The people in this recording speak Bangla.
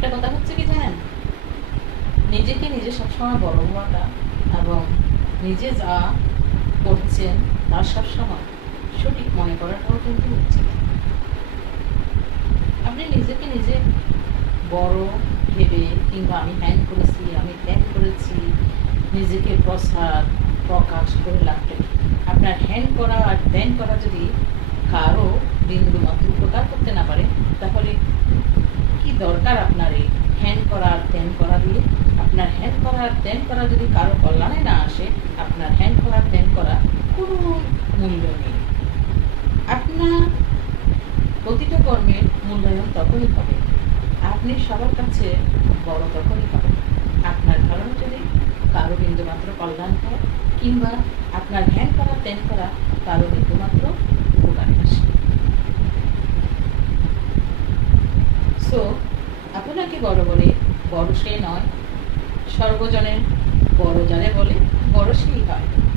একটা কথা হচ্ছে কি জানেন? নিজেকে নিজে সবসময় বড় হওয়াটা এবং নিজে যা করছেন তার সবসময় সঠিক মনে করাটাও কিন্তু উচিত। আপনি নিজেকে নিজে বড় ভেবে কিংবা আমি হ্যান করেছি, আমি ত্যাগ করেছি, নিজেকে প্রসাদ, প্রকাশ করে লাগবে আপনার হ্যান করা আর ধ্যান করা যদি কারও বিন্দু মাত্র উপকার করতে না পারে তাহলে কি দরকার আপনার এই হ্যান করা আর ধ্যান করা দিয়ে। আপনার হ্যান করা আর ধ্যান করা যদি কারও কল্যাণে না আসে, আপনার হ্যান করা আর ধ্যান করা কোনো মূল্য নেই। আপনার প্রতিটা কর্মের মূল্যায়ন তখনই হবে। আপনি সবার কাছে বড় তখনই হবেন আপনার ধারণা যদি কারও বিন্দুমাত্র কল্যাণ হয়, কিংবা আপনার ধ্যান করা ত্যান করা কারও বিন্দুমাত্র উপকারে আসে। সো আপনাকে বড় বলে বড় সে নয় সর্বজনের বড় যারে বলে বড় সেই হয়।